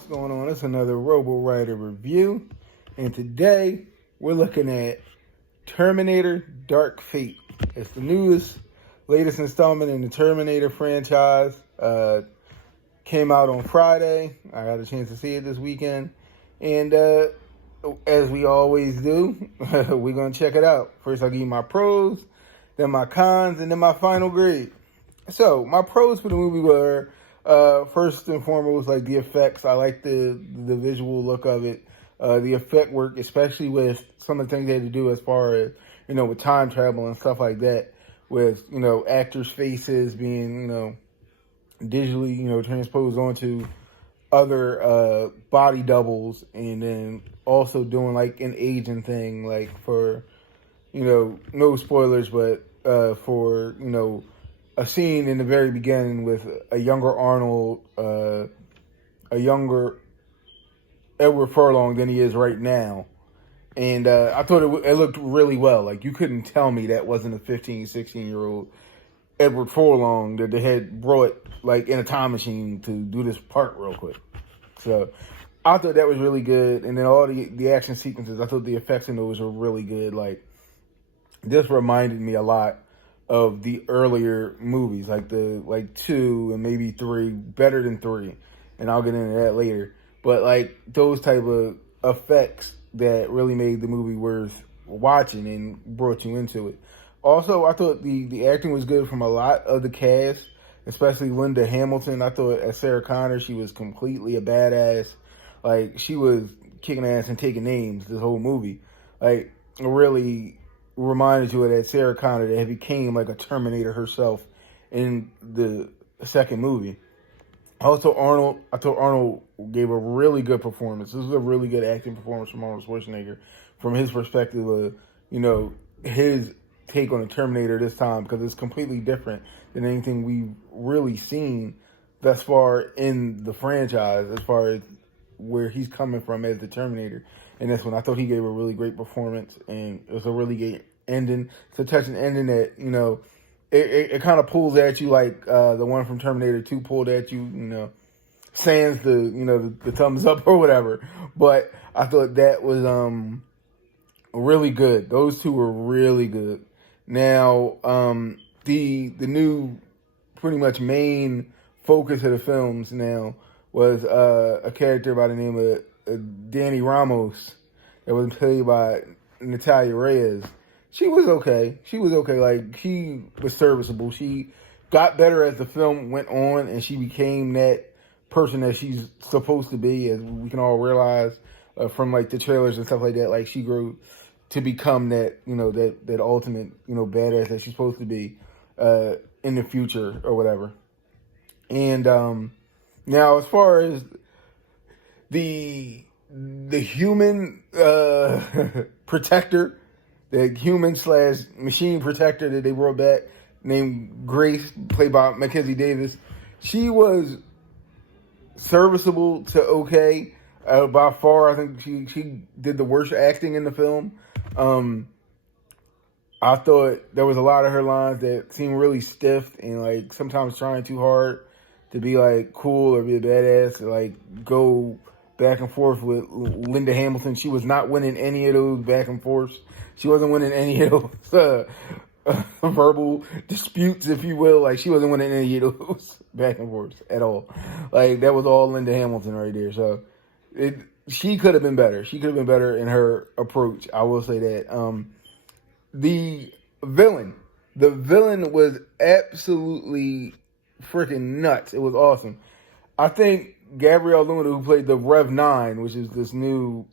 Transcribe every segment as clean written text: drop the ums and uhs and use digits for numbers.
What's going on? It's another Robo Rider review, and today we're looking at Terminator Dark Fate. It's the latest installment in the Terminator franchise. Came out on Friday. I got a chance to see it this weekend, and as we always do, we're gonna check it out. First, I'll give you my pros, then my cons, and then my final grade. So, my pros for the movie were, first and foremost, like the effects. I like the visual look of it. The effect work, especially with some of the things they had to do as far as, with time travel and stuff like that. With, actors' faces being, digitally, transposed onto other body doubles. And then also doing like an aging thing, like for, no spoilers, but for, a scene in the very beginning with a younger Arnold, a younger Edward Furlong than he is right now. And I thought it looked really well. Like, you couldn't tell me that wasn't a 15, 16-year-old Edward Furlong that they had brought, like, in a time machine to do this part real quick. So, I thought that was really good. And then all the action sequences, I thought the effects in those were really good. Like, this reminded me a lot of the earlier movies, like 2 and maybe 3, better than 3, and I'll get into that later. But like those type of effects that really made the movie worth watching and brought you into it. Also, I thought the acting was good from a lot of the cast, especially Linda Hamilton. I thought as Sarah Connor, she was completely a badass. Like, she was kicking ass and taking names this whole movie. Like, really reminded you of that Sarah Connor that became like a Terminator herself in the second movie. Also, I thought Arnold gave a really good performance. This was a really good acting performance from Arnold Schwarzenegger, from his perspective of, his take on the Terminator this time, because it's completely different than anything we've really seen thus far in the franchise, as far as where he's coming from as the Terminator. And this one, I thought he gave a really great performance, and it was a really great ending. It's a touching ending that, it kind of pulls at you like the one from Terminator 2 pulled at you, sans the thumbs up or whatever. But I thought that was really good. Those two were really good. Now, the new pretty much main focus of the films now was a character by the name of Danny Ramos that was played by Natalia Reyes. She was okay. Like, she was serviceable. She got better as the film went on, and she became that person that she's supposed to be, as we can all realize from like the trailers and stuff like that. Like, she grew to become that, that ultimate, badass that she's supposed to be in the future or whatever. And now, as far as the human protector, the human/machine protector that they brought back, named Grace, played by Mackenzie Davis, she was serviceable to okay. By far, I think she did the worst acting in the film. I thought there was a lot of her lines that seemed really stiff and like sometimes trying too hard to be like cool or be a badass, like go back and forth with Linda Hamilton. She was not winning any of those back and forths. She wasn't winning any of those verbal disputes, if you will. Like, she wasn't winning any of those back and forths at all. Like, that was all Linda Hamilton right there. So she could have been better. She could have been better in her approach. I will say that. The villain was absolutely freaking nuts. It was awesome. I think Gabrielle Luna, who played the Rev 9, which is this new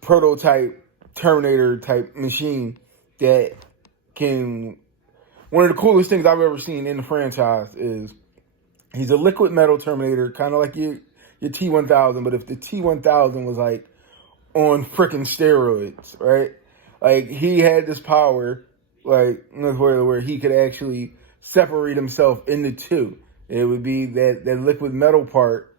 prototype Terminator type machine that can... One of the coolest things I've ever seen in the franchise is he's a liquid metal Terminator, kind of like your T-1000, but if the T-1000 was like on freaking steroids, right? Like, he had this power, like, where he could actually separate himself into two. It would be that liquid metal part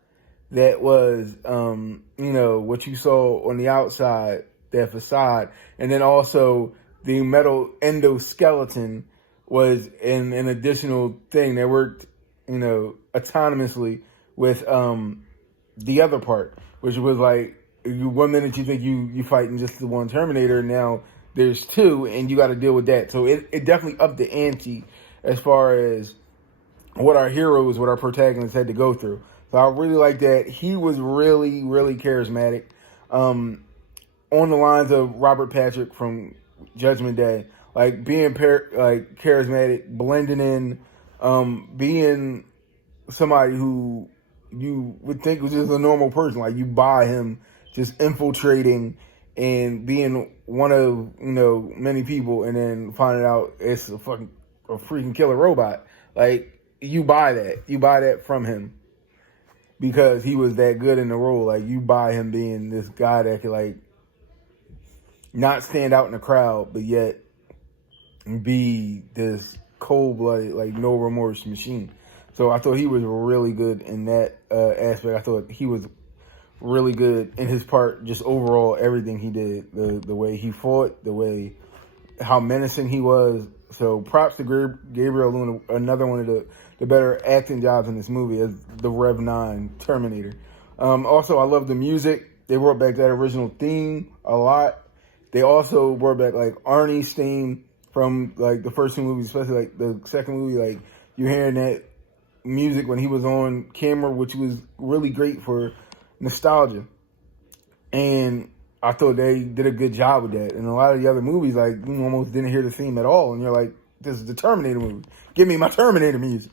that was, what you saw on the outside, that facade. And then also the metal endoskeleton was an additional thing that worked, autonomously with the other part, which was like, you 1 minute you think you fighting just the one Terminator, now there's two, and you got to deal with that. So it definitely upped the ante as far as what our heroes, what our protagonists had to go through. So I really like that. He was really, really charismatic. On the lines of Robert Patrick from Judgment Day, like being like charismatic, blending in, being somebody who you would think was just a normal person. Like you buy him just infiltrating and being one of many people, and then finding out it's a freaking killer robot. Like you buy that from him because he was that good in the role. Like you buy him being this guy that could like not stand out in the crowd, but yet be this cold-blooded, like no remorse machine. So I thought he was really good in that aspect. I thought he was really good in his part, just overall everything he did, the way he fought, how menacing he was. So props to Gabriel Luna, another one of the better acting jobs in this movie as the Rev 9 Terminator. Also, I love the music. They brought back that original theme a lot. They also brought back like Arnie's theme from like the first two movies, especially like the second movie. Like you're hearing that music when he was on camera, which was really great for nostalgia. And I thought they did a good job with that. And a lot of the other movies, like you almost didn't hear the theme at all. And you're like, this is the Terminator movie. Give me my Terminator music.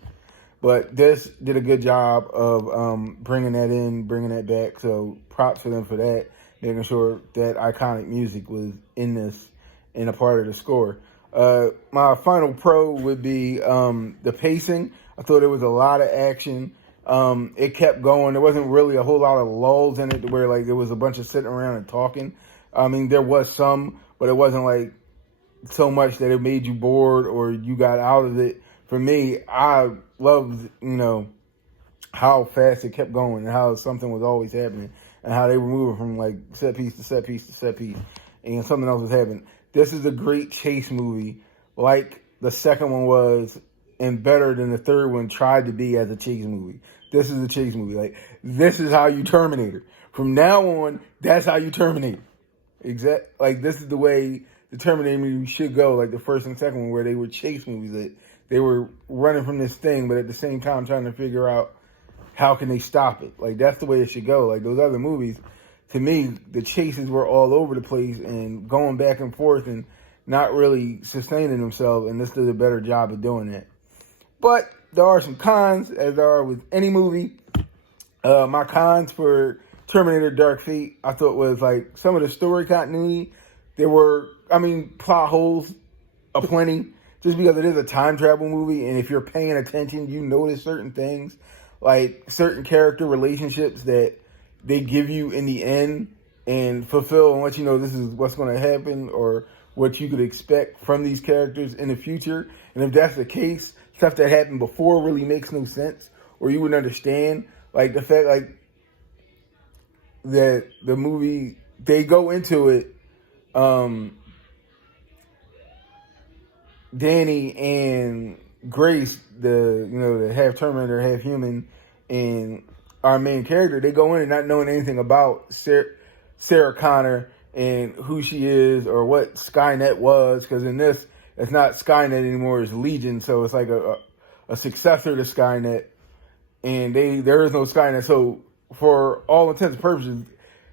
But this did a good job of bringing that in, bringing that back. So props to them for that, making sure that iconic music was in this and a part of the score. My final pro would be the pacing. I thought there was a lot of action. It kept going. There wasn't really a whole lot of lulls in it where like there was a bunch of sitting around and talking. I mean, there was some, but it wasn't like so much that it made you bored or you got out of it. For me, I loved, how fast it kept going and how something was always happening and how they were moving from like set piece to set piece to set piece and something else was happening. This is a great chase movie, like the second one was, and better than the third one tried to be as a chase movie. This is a chase movie. Like, this is how you Terminator. From now on, that's how you Terminate. Like, this is the way the Terminator movie should go, like the first and second one, where they were chase movies. That they were running from this thing, but at the same time trying to figure out how can they stop it. Like, that's the way it should go. Like, those other movies, to me, the chases were all over the place and going back and forth and not really sustaining themselves, and this did a better job of doing that. But there are some cons, as there are with any movie. My cons for Terminator Dark Fate, I thought was like some of the story continuity. There were, plot holes aplenty, just because it is a time travel movie, and if you're paying attention, you notice certain things, like certain character relationships that they give you in the end and fulfill and let you know this is what's going to happen or what you could expect from these characters in the future. And if that's the case, stuff that happened before really makes no sense, or you wouldn't understand. Like the fact, like that the movie, they go into it, Danny and Grace, the half Terminator, half human, and our main character, they go in and not knowing anything about Sarah Connor and who she is or what Skynet was, because in this, it's not Skynet anymore, it's Legion, so it's like a successor to Skynet, and there is no Skynet. So for all intents and purposes,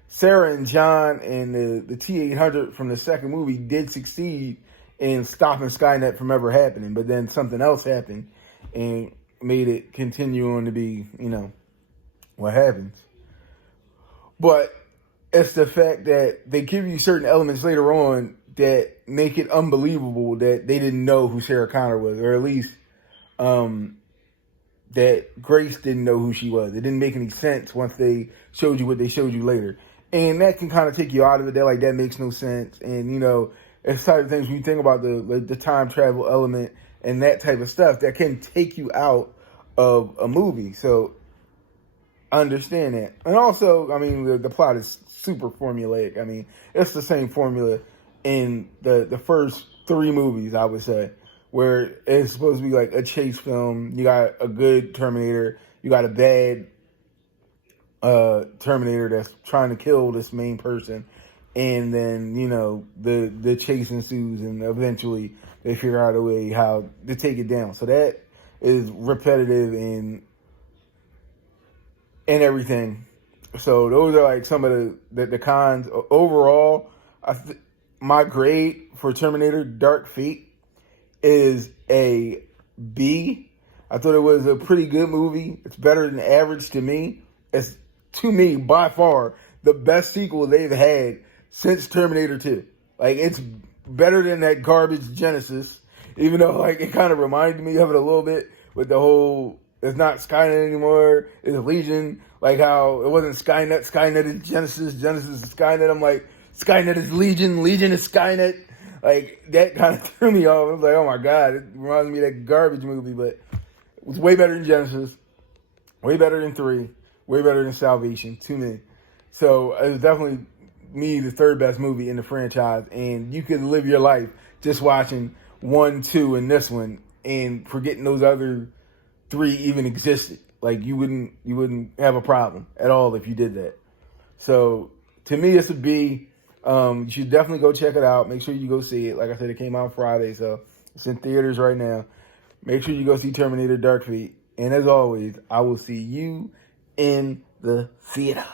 Sarah and John and the T-800 from the second movie did succeed in stopping Skynet from ever happening, but then something else happened and made it continue on to be, what happens. But it's the fact that they give you certain elements later on that make it unbelievable that they didn't know who Sarah Connor was, or at least that Grace didn't know who she was. It didn't make any sense once they showed you what they showed you later. And that can kind of take you out of it. They're like, that makes no sense. And, it's type of things when you think about the time travel element and that type of stuff that can take you out of a movie. So I understand that. And also, the plot is super formulaic. It's the same formula in the first three movies, I would say, where it's supposed to be like a chase film. You got a good Terminator, you got a bad Terminator that's trying to kill this main person, and then the chase ensues, and eventually they figure out a way how to take it down. So that is repetitive and everything. So those are like some of the cons. Overall, my grade for Terminator Dark Fate is a B. I thought it was a pretty good movie. It's better than average to me. It's, to me, by far, the best sequel they've had since Terminator 2. Like, it's better than that garbage Genesis, even though, like, it kind of reminded me of it a little bit with the whole, it's not Skynet anymore, it's Legion. Like how it wasn't Skynet, Skynet is Genesis, Genesis is Skynet. I'm like, Skynet is Legion, Legion is Skynet. Like, that kind of threw me off. I was like, oh my God, it reminds me of that garbage movie, but it was way better than Genesis, way better than 3, way better than Salvation to me. So it was definitely me the third best movie in the franchise, and you could live your life just watching 1, 2, and this one, and forgetting those other 3 even existed. Like, you wouldn't have a problem at all if you did that. So to me, it's a B. You should definitely go check it out. Make sure you go see it. Like I said, it came out Friday, so it's in theaters right now. Make sure you go see Terminator Dark Fate. And as always, I will see you in the theater.